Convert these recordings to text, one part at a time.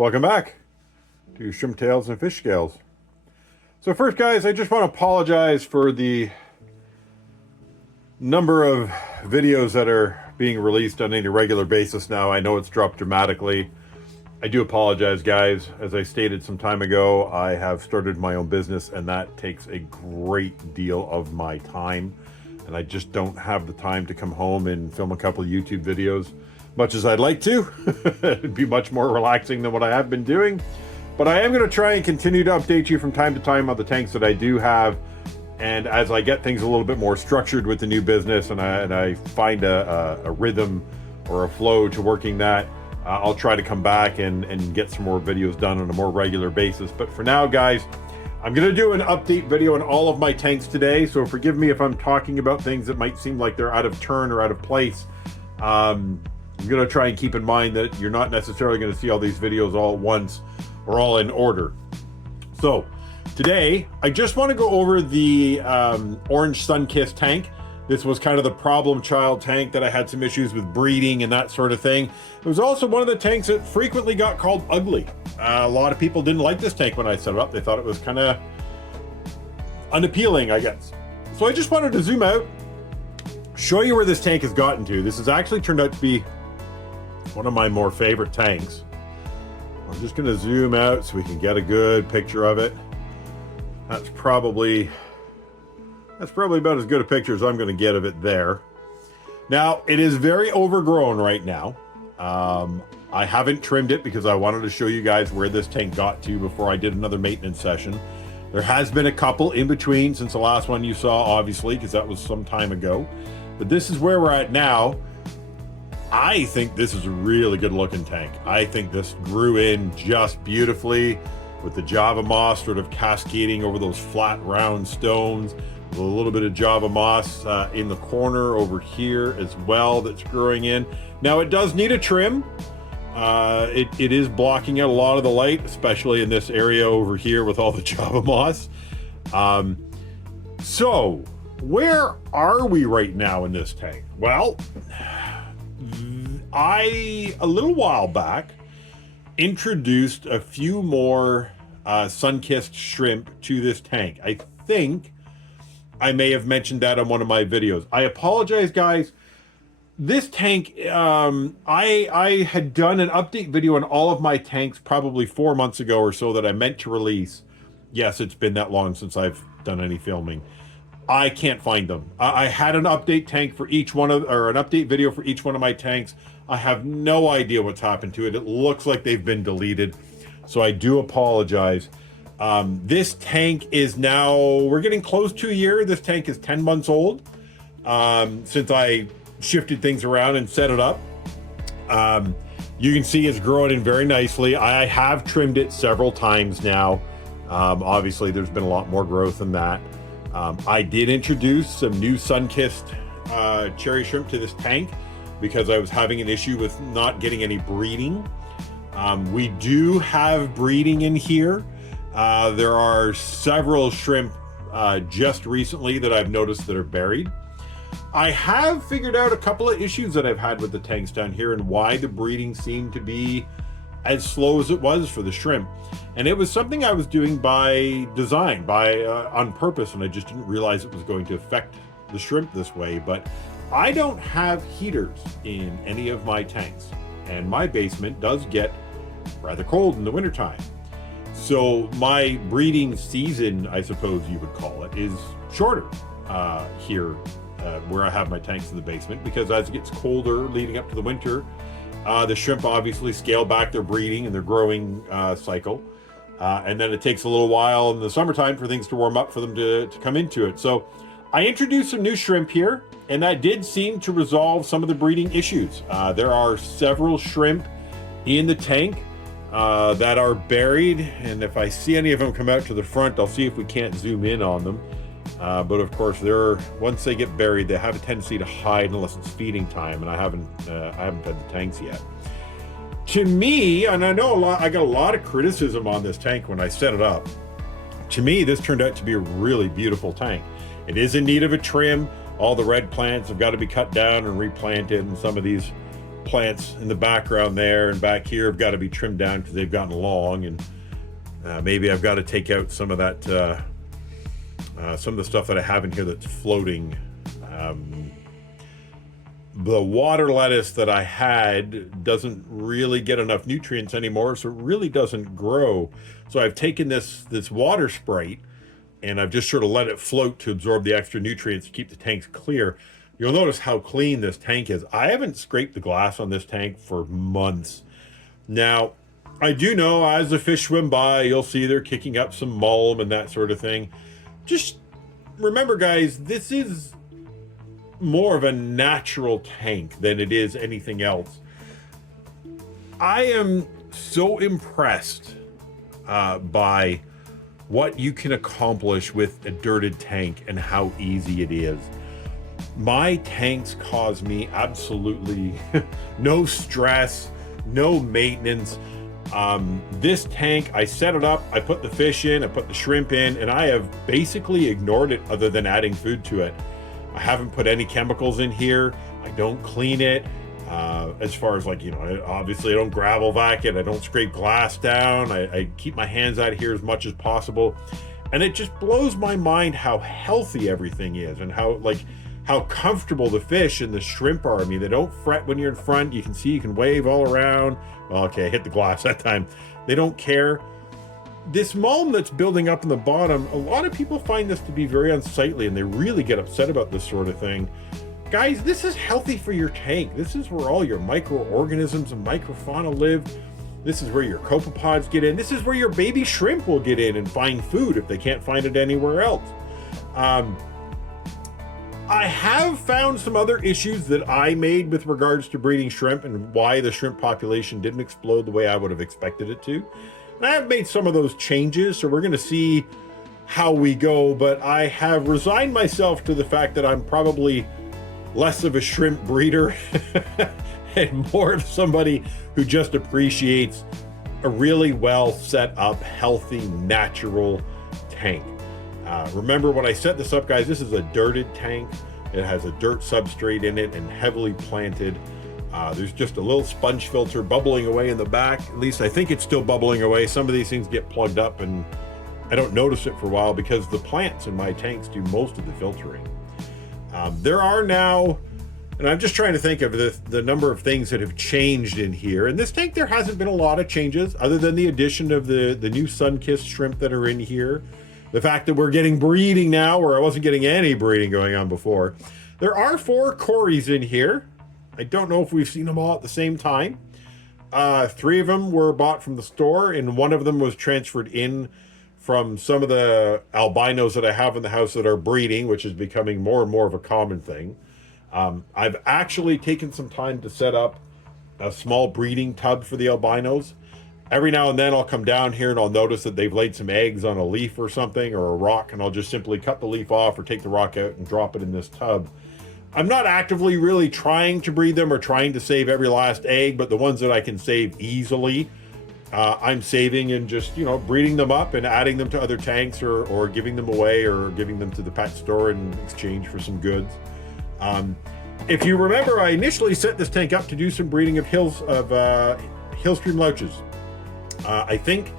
Welcome back to Shrimp Tails and Fish Scales. So first, guys, I just want to apologize for the number of videos that are being released on any regular basis now. I know it's dropped dramatically. I do apologize, guys. As I stated some time ago, I have started my own business, and that takes a great deal of my time. And I just don't have the time to come home and film a couple of YouTube videos, much as I'd like to. It'd be much more relaxing than what I have been doing. But I am going to try and continue to update you from time to time on the tanks that I do have. And as I get things a little bit more structured with the new business, and I find a rhythm or a flow to working that, I'll try to come back and get some more videos done on a more regular basis. But for now, guys, I'm going to do an update video on all of my tanks today. So forgive me if I'm talking about things that might seem like they're out of turn or out of place. I'm going to try and keep in mind that you're not necessarily going to see all these videos all at once or all in order. So today, I just want to go over the orange Sunkist tank. This was kind of the problem child tank that I had some issues with breeding and that sort of thing. It was also one of the tanks that frequently got called ugly. A lot of people didn't like this tank when I set it up. They thought it was kind of unappealing, I guess. So I just wanted to zoom out, show you where this tank has gotten to. This has actually turned out to be one of my more favorite tanks. I'm just going to zoom out so we can get a good picture of it. That's probably about as good a picture as I'm going to get of it there. Now, it is very overgrown right now. I haven't trimmed it because I wanted to show you guys where this tank got to before I did another maintenance session. There has been a couple in between since the last one you saw, obviously, because that was some time ago. But this is where we're at now. I think this is a really good looking tank. I think this grew in just beautifully with the Java moss sort of cascading over those flat round stones, with a little bit of Java moss in the corner over here as well that's growing in. Now it does need a trim. It is blocking out a lot of the light, especially in this area over here with all the Java moss. So where are we right now in this tank? Well, a little while back, introduced a few more Sunkist shrimp to this tank. I think I may have mentioned that on one of my videos. I apologize, guys. This tank, I had done an update video on all of my tanks probably 4 months ago or so that I meant to release. Yes, it's been that long since I've done any filming. I can't find them. I had an update tank for each one of, or an update video for each one of my tanks. I have no idea what's happened to it. It looks like they've been deleted. So I do apologize. This tank is now, we're getting close to a year. This tank is 10 months old since I shifted things around and set it up. You can see it's growing in very nicely. I have trimmed it several times now. Obviously, there's been a lot more growth than that. I did introduce some new Sunkist cherry shrimp to this tank because I was having an issue with not getting any breeding. We do have breeding in here. There are several shrimp just recently that I've noticed that are buried. I have figured out a couple of issues that I've had with the tanks down here and why the breeding seemed to be as slow as it was for the shrimp. And it was something I was doing by design, on purpose, and I just didn't realize it was going to affect the shrimp this way. But I don't have heaters in any of my tanks, and my basement does get rather cold in the wintertime. So my breeding season, I suppose you would call it, is shorter here where I have my tanks in the basement, because as it gets colder leading up to the winter, the shrimp obviously scale back their breeding and their growing cycle. And then it takes a little while in the summertime for things to warm up for them to come into it. So I introduced some new shrimp here, and that did seem to resolve some of the breeding issues. There are several shrimp in the tank that are buried, and if I see any of them come out to the front, I'll see if we can't zoom in on them. But of course, once they get buried, they have a tendency to hide unless it's feeding time, and I haven't fed the tanks yet. To me, and I know I got a lot of criticism on this tank when I set it up. To me, this turned out to be a really beautiful tank. It is in need of a trim. All the red plants have got to be cut down and replanted, and some of these plants in the background there and back here have got to be trimmed down because they've gotten long, and maybe I've got to take out some of that, some of the stuff that I have in here that's floating. The water lettuce that I had doesn't really get enough nutrients anymore, so it really doesn't grow. So I've taken this water Sprite and I've just sort of let it float to absorb the extra nutrients to keep the tanks clear. You'll notice how clean this tank is. I haven't scraped the glass on this tank for months. Now, I do know as the fish swim by, you'll see they're kicking up some mulm and that sort of thing. Just remember, guys, this is more of a natural tank than it is anything else. I am so impressed by what you can accomplish with a dirted tank and how easy it is. My tanks cause me absolutely no stress, no maintenance. This tank, I set it up, I put the fish in, I put the shrimp in, and I have basically ignored it other than adding food to it. I haven't put any chemicals in here. I don't clean it. As far as like, you know, obviously I don't gravel vac it. I don't scrape glass down. I keep my hands out of here as much as possible. And it just blows my mind how healthy everything is and how comfortable the fish and the shrimp are. I mean, they don't fret when you're in front. You can see, you can wave all around. Well, okay, I hit the glass that time. They don't care. This mulm that's building up in the bottom, a lot of people find this to be very unsightly and they really get upset about this sort of thing. Guys, this is healthy for your tank. This is where all your microorganisms and microfauna live. This is where your copepods get in. This is where your baby shrimp will get in and find food if they can't find it anywhere else. I have found some other issues that I made with regards to breeding shrimp and why the shrimp population didn't explode the way I would have expected it to. And I have made some of those changes, so we're going to see how we go, but I have resigned myself to the fact that I'm probably less of a shrimp breeder and more of somebody who just appreciates a really well set up, healthy, natural tank. Remember when I set this up, guys, this is a dirted tank. It has a dirt substrate in it and heavily planted. There's just a little sponge filter bubbling away in the back. At least I think it's still bubbling away. Some of these things get plugged up and I don't notice it for a while because the plants in my tanks do most of the filtering. There are now, and I'm just trying to think of the number of things that have changed in here. In this tank, there hasn't been a lot of changes other than the addition of the new Sunkist shrimp that are in here. The fact that we're getting breeding now, where I wasn't getting any breeding going on before. There are 4 Corys in here. I don't know if we've seen them all at the same time. 3 of them were bought from the store, and 1 of them was transferred in from some of the albinos that I have in the house that are breeding, which is becoming more and more of a common thing. I've actually taken some time to set up a small breeding tub for the albinos. Every now and then I'll come down here and I'll notice that they've laid some eggs on a leaf or something or a rock, and I'll just simply cut the leaf off or take the rock out and drop it in this tub. I'm not actively really trying to breed them or trying to save every last egg, but the ones that I can save easily, I'm saving and just, you know, breeding them up and adding them to other tanks or giving them away or giving them to the pet store in exchange for some goods. If you remember, I initially set this tank up to do some breeding of hillstream louches. I think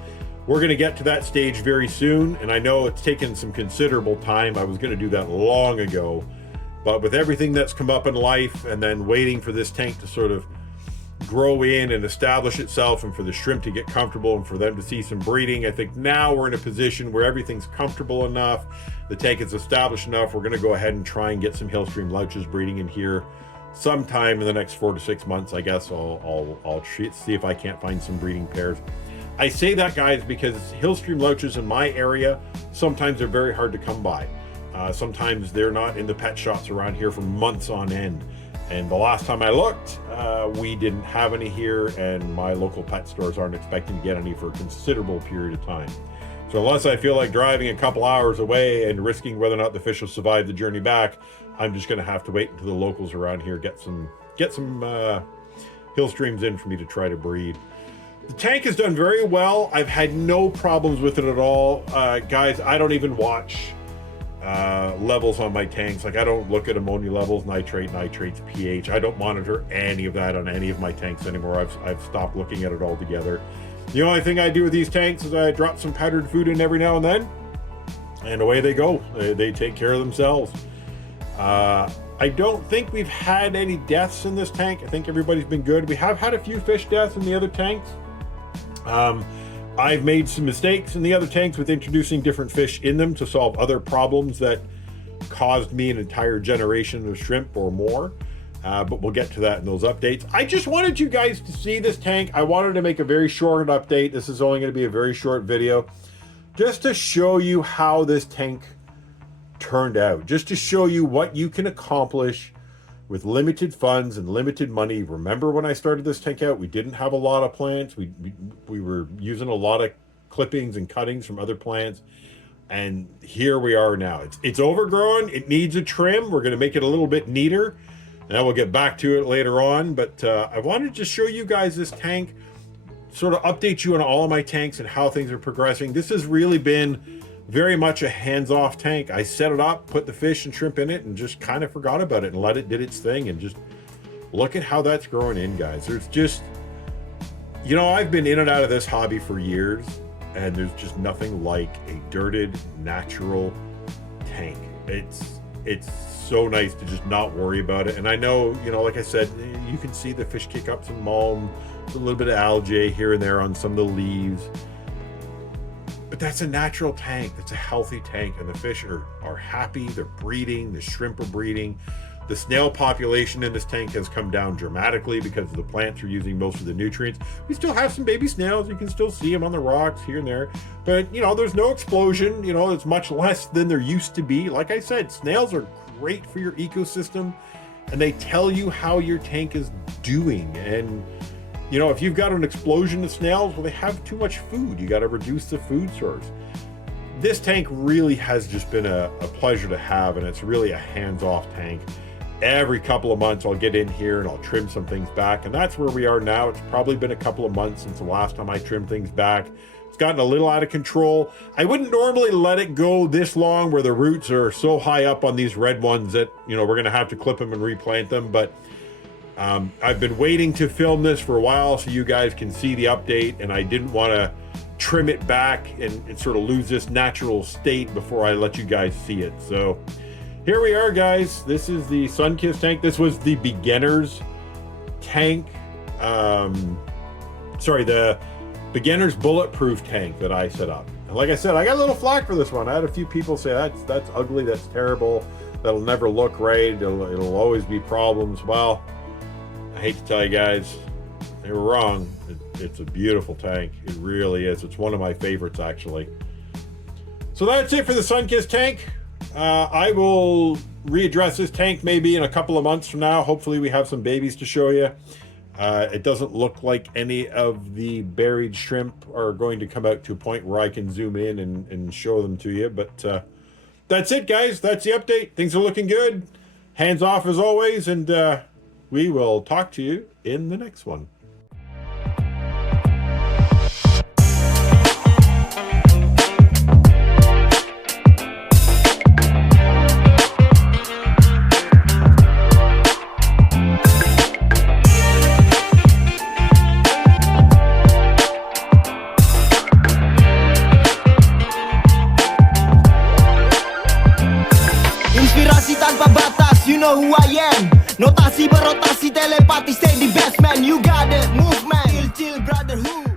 we're going to get to that stage very soon, and I know it's taken some considerable time. I was going to do that long ago, but with everything that's come up in life and then waiting for this tank to sort of grow in and establish itself and for the shrimp to get comfortable and for them to see some breeding, I think now we're in a position where everything's comfortable enough, the tank is established enough, we're going to go ahead and try and get some hillstream louches breeding in here sometime in the next 4 to 6 months. I guess I'll see if I can't find some breeding pairs. I say that, guys, because hillstream louches in my area sometimes are very hard to come by. Sometimes they're not in the pet shops around here for months on end. And the last time I looked, we didn't have any here, and my local pet stores aren't expecting to get any for a considerable period of time. So unless I feel like driving a couple hours away and risking whether or not the fish will survive the journey back, I'm just going to have to wait until the locals around here get some hill streams in for me to try to breed. The tank has done very well. I've had no problems with it at all. Guys, I don't even watch levels on my tanks. Like I don't look at ammonia levels, nitrates, pH. I don't monitor any of that on any of my tanks anymore. I've stopped looking at it altogether. The only thing I do with these tanks is I drop some powdered food in every now and then, and away they go. They take care of themselves. I don't think we've had any deaths in this tank. I think everybody's been good. We have had a few fish deaths in the other tanks. I've made some mistakes in the other tanks with introducing different fish in them to solve other problems that caused me an entire generation of shrimp or more. But we'll get to that in those updates. I just wanted you guys to see this tank. I wanted to make a very short update. This is only going to be a very short video, just to show you how this tank turned out, just to show you what you can accomplish with limited funds and limited money. Remember when I started this tank out, we didn't have a lot of plants. We were using a lot of clippings and cuttings from other plants. And here we are now. It's overgrown. It needs a trim. We're going to make it a little bit neater. And I will get back to it later on. But I wanted to show you guys this tank, sort of update you on all of my tanks and how things are progressing. This has really been very much a hands-off tank. I set it up, put the fish and shrimp in it, and just kind of forgot about it and let it did its thing. And just look at how that's growing in, guys. There's just, you know, I've been in and out of this hobby for years, and there's just nothing like a dirted, natural tank. It's so nice to just not worry about it. And I know, you know, like I said, you can see the fish kick up some mulm, a little bit of algae here and there on some of the leaves. But that's a natural tank. That's a healthy tank. And the fish are happy. They're breeding. The shrimp are breeding. The snail population in this tank has come down dramatically because the plants are using most of the nutrients. We still have some baby snails. You can still see them on the rocks here and there. But, you know, there's no explosion. You know, it's much less than there used to be. Like I said, snails are great for your ecosystem. And they tell you how your tank is doing. And you know, if you've got an explosion of snails, well, they have too much food. You got to reduce the food source. This tank really has just been a pleasure to have, and it's really a hands-off tank. Every couple of months, I'll get in here and I'll trim some things back, and that's where we are now. It's probably been a couple of months since the last time I trimmed things back. It's gotten a little out of control. I wouldn't normally let it go this long where the roots are so high up on these red ones that, you know, we're going to have to clip them and replant them, but I've been waiting to film this for a while so you guys can see the update, and I didn't want to trim it back and sort of lose this natural state before I let you guys see it. So here we are, guys. This is the Sunkist tank. This was the beginner's tank. Sorry, the beginner's bulletproof tank that I set up. And like I said, I got a little flack for this one. I had a few people say that's ugly, that's terrible, that'll never look right, it'll always be problems. Well, I hate to tell you guys, they were wrong. It's a beautiful tank. It really is. It's one of my favorites, actually. So that's it for the Sunkist tank. I will readdress this tank maybe in a couple of months from now. Hopefully we have some babies to show you. It doesn't look like any of the buried shrimp are going to come out to a point where I can zoom in and show them to you. But that's it, guys. That's the update. Things are looking good. Hands off as always, and we will talk to you in the next one. Inspirasi tanpa batas, you know who I am. Notasi berotasi telepati, stay the best man. You got it, movement, chill brotherhood.